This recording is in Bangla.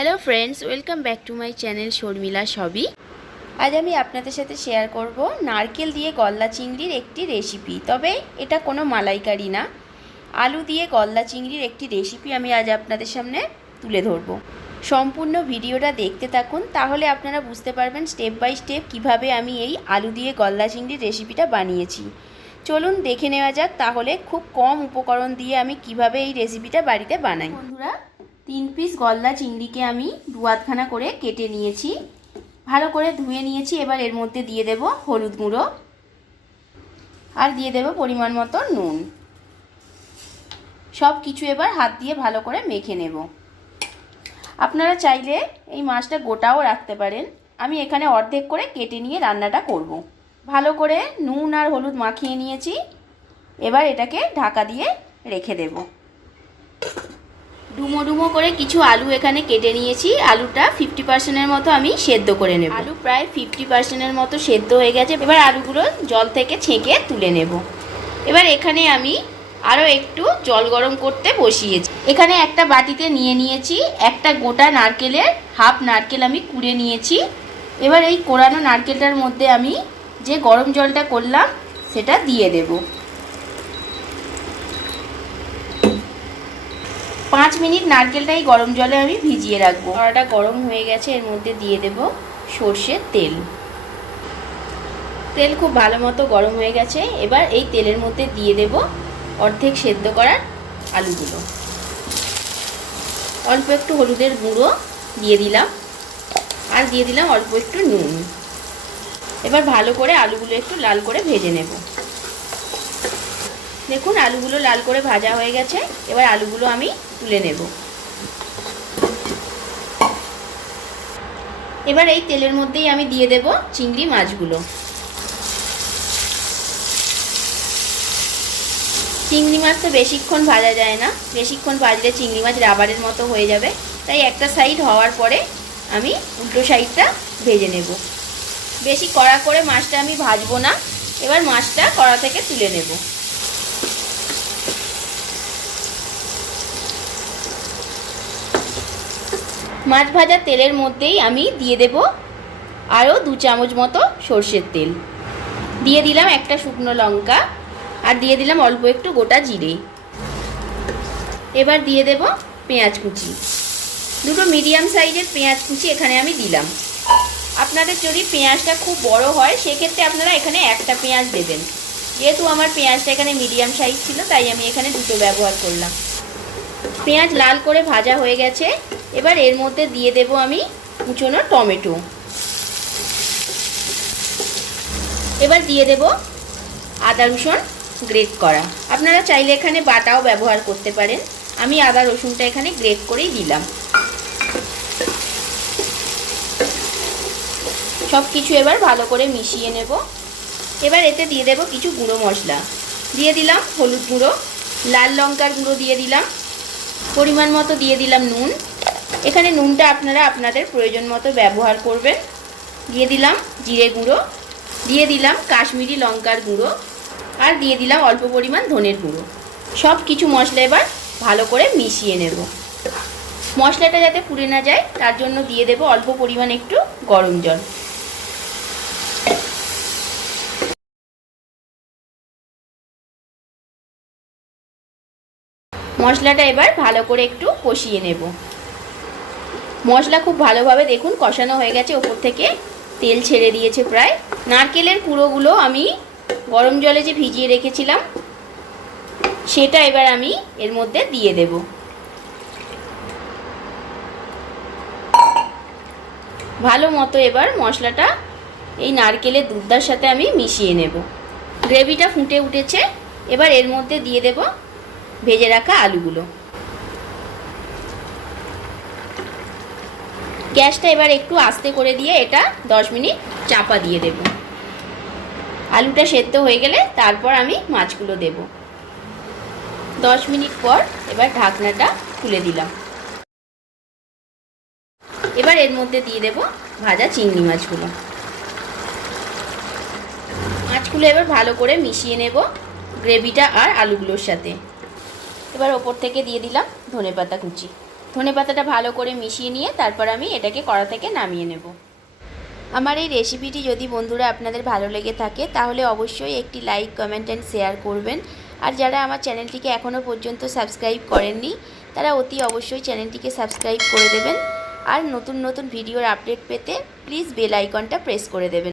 Hello friends, welcome back to my channel Sharmila সবই। আজ আমি আপনাদের সাথে শেয়ার করব নারকেল দিয়ে গলদা চিংড়ির একটি রেসিপি। তবে এটা কোনো মালাইকারি না, আলু দিয়ে গলদা চিংড়ির একটি রেসিপি আমি আজ আপনাদের সামনে তুলে ধরব। সম্পূর্ণ ভিডিওটা দেখতে থাকুন, তাহলে আপনারা বুঝতে পারবেন স্টেপ বাই স্টেপ কিভাবে আমি এই আলু দিয়ে গলদা চিংড়ির রেসিপিটা বানিয়েছি। চলুন দেখে নেওয়া যাক তাহলে খুব কম উপকরণ দিয়ে আমি কিভাবে এই রেসিপিটা বাড়িতে বানাই। বন্ধুরা, 3 পিস গলদা চিংড়িকে আমি 2 আধখানা করে কেটে নিয়েছি, ভালো করে ধুয়ে নিয়েছি। এবার এর মধ্যে দিয়ে দেব হলুদ গুঁড়ো আর দিয়ে দেব পরিমাণ মতো নুন। সব কিছু এবার হাত দিয়ে ভালো করে মেখে নেব। আপনারা চাইলে এই মাছটা গোটাও রাখতে পারেন, আমি এখানে অর্ধেক করে কেটে নিয়ে রান্নাটা করব। ভালো করে নুন আর হলুদ মাখিয়ে নিয়েছি, এবার এটাকে ঢাকা দিয়ে রেখে দেব। ডুমো ডুমো করে কিছু আলু এখানে কেটে নিয়েছি, আলুটা 50%-এর মতো আমি সেদ্ধ করে নেব। আলু প্রায় 50%-এর মতো সেদ্ধ হয়ে গেছে। এবার আলুগুলো জল থেকে ছেঁকে তুলে নেব। এবার এখানে আমি আরও একটু জল গরম করতে বসিয়েছি। এখানে একটা বাটিতে নিয়ে নিয়েছি একটা গোটা নারকেলের হাফ নারকেল আমি কুড়ে নিয়েছি। এবার এই কোড়ানো নারকেলটার মধ্যে আমি যে গরম জলটা করলাম সেটা দিয়ে দেব। 5 মিনিট নারকেলটাই গরম জলে আমি ভিজিয়ে রাখবো। কড়াটা গরম হয়ে গেছে, এর মধ্যে দিয়ে দেব সর্ষের তেল। তেল খুব ভালো মতো গরম হয়ে গেছে। এবার এই তেলের মধ্যে দিয়ে দেব অর্ধেক সেদ্ধ করা আলুগুলো। অল্প একটু হলুদের গুঁড়ো দিয়ে দিলাম আর দিয়ে দিলাম অল্প একটু নুন। এবার ভালো করে আলুগুলো একটু লাল করে ভেজে নেব। দেখুন আলুগুলো লাল করে ভাজা হয়ে গেছে। এবার আলুগুলো আমি তুলে নেব। এবার এই তেলের মধ্যেই আমি দিয়ে দেব চিংড়ি মাছগুলো। চিংড়ি মাছ তো বেশিক্ষণ ভাজা যায় না, বেশিক্ষণ ভাজলে চিংড়ি মাছ রাবারের মতো হয়ে যাবে। তাই একটা সাইড হওয়ার পরে আমি উল্টো সাইডটা ভেজে নেব। বেশি কড়া করে মাছটা আমি ভাজবো না। এবার মাছটা কড়া থেকে তুলে নেব। মাছ ভাজা তেলের মধ্যেই আমি দিয়ে দেব আরও 2 চামচ মতো সর্ষের তেল। দিয়ে দিলাম একটা শুকনো লঙ্কা আর দিয়ে দিলাম অল্প একটু গোটা জিরে। এবার দিয়ে দেব পেঁয়াজ কুচি। দুটো মিডিয়াম সাইজের পেঁয়াজ কুচি এখানে আমি দিলাম। আপনাদের যদি পেঁয়াজটা খুব বড় হয় সেক্ষেত্রে আপনারা এখানে একটা পেঁয়াজ দেবেন। যেহেতু আমার পেঁয়াজটা এখানে মিডিয়াম সাইজ ছিল তাই আমি এখানে দুটো ব্যবহার করলাম। পেঁয়াজ লাল করে ভাজা হয়ে গেছে। এবার এর মধ্যে দিয়ে দেব আমি কুচনো টমেটো। এবার দিয়ে দেব আদা রসুন গ্রেট করা। আপনারা চাইলে এখানে বাটাও ব্যবহার করতে পারেন, আমি আদা রসুনটা এখানে গ্রেট করেই দিলাম। সব কিছু এবার ভালো করে মিশিয়ে নেব। এবার এতে দিয়ে দেব কিছু গুঁড়ো মশলা। দিয়ে দিলাম হলুদ গুঁড়ো, লাল লঙ্কার গুঁড়ো দিয়ে দিলাম, পরিমাণ মতো দিয়ে দিলাম নুন। এখানে নুনটা আপনারা আপনাদের প্রয়োজন মতো ব্যবহার করবেন। দিয়ে দিলাম জিরে গুঁড়ো, দিয়ে দিলাম কাশ্মীরি লঙ্কার গুঁড়ো আর দিয়ে দিলাম অল্প পরিমাণ ধনের গুঁড়ো। সব কিছু মশলা এবার ভালো করে মিশিয়ে নেব। মশলাটা যাতে পুড়ে না যায় তার জন্য দিয়ে দেব অল্প পরিমাণ একটু গরম জল। মশলাটা এবার ভালো করে একটু কষিয়ে নেব। মশলা খুব ভালোভাবে দেখুন কষানো হয়ে গেছে, ওপর থেকে তেল ছেড়ে দিয়েছে প্রায়। নারকেলের কুঁড়োগুলো আমি গরম জলে যে ভিজিয়ে রেখেছিলাম সেটা এবার আমি এর মধ্যে দিয়ে দেব। ভালো মতো এবার মশলাটা এই নারকেলের দুধটার সাথে আমি মিশিয়ে নেব। গ্রেভিটা ফুটে উঠেছে। এবার এর মধ্যে দিয়ে দেব ভেজে রাখা আলুগুলো। গ্যাসটা এবার একটু আস্তে করে দিয়ে এটা 10 মিনিট চাপা দিয়ে দেব। আলুটা সেদ্ধ হয়ে গেলে তারপর আমি মাছগুলো দেব। 10 মিনিট পর এবার ঢাকনাটা খুলে দিলাম। এবার এর মধ্যে দিয়ে দেব ভাজা চিংড়ি মাছগুলো। মাছগুলো এবার ভালো করে মিশিয়ে নেব গ্রেভিটা আর আলুগুলোর সাথে। এবার ওপর থেকে দিয়ে দিলাম ধনেপাতা কুচি। ধনেপাতাটা ভালো করে মিশিয়ে নিয়ে তারপর আমি এটাকে কড়া থেকে নামিয়ে নেব। আমার এই রেসিপিটি যদি বন্ধুরা আপনাদের ভালো লেগে থাকে তাহলে অবশ্যই একটি লাইক, কমেন্ট অ্যান্ড শেয়ার করবেন। আর যারা আমার চ্যানেলটিকে এখনও পর্যন্ত সাবস্ক্রাইব করেননি তারা অতি অবশ্যই চ্যানেলটিকে সাবস্ক্রাইব করে দেবেন। আর নতুন নতুন ভিডিওর আপডেট পেতে প্লিজ বেল আইকনটা প্রেস করে দেবেন।